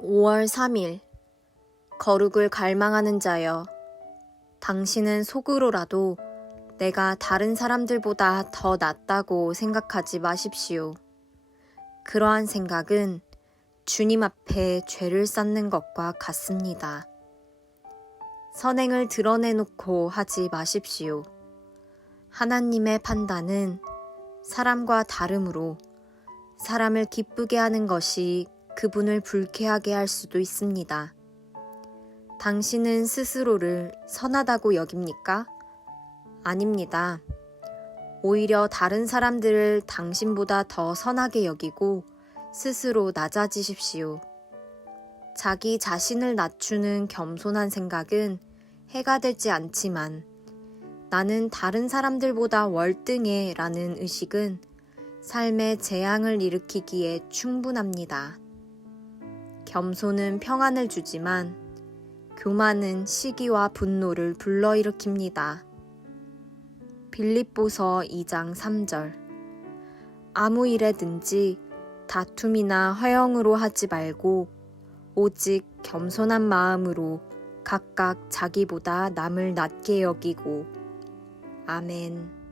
5월 3일 거룩을 갈망하는 자여 당신은 속으로라도 내가 다른 사람들보다 더 낫다고 생각하지 마십시오. 그러한 생각은 주님 앞에 죄를 쌓는 것과 같습니다. 선행을 드러내놓고 하지 마십시오. 하나님의 판단은 사람과 다름으로 사람을 기쁘게 하는 것이 그분을 불쾌하게 할 수도 있습니다. 당신은 스스로를 선하다고 여깁니까? 아닙니다. 오히려 다른 사람들을 당신보다 더 선하게 여기고 스스로 낮아지십시오. 자기 자신을 낮추는 겸손한 생각은 해가 되지 않지만 나는 다른 사람들보다 월등해 라는 의식은 삶에 재앙을 일으키기에 충분합니다. 겸손은 평안을 주지만 교만은 시기와 분노를 불러일으킵니다. 빌립보서 2장 3절 아무 일에든지 다툼이나 허영으로 하지 말고 오직 겸손한 마음으로 각각 자기보다 남을 낮게 여기고 아멘.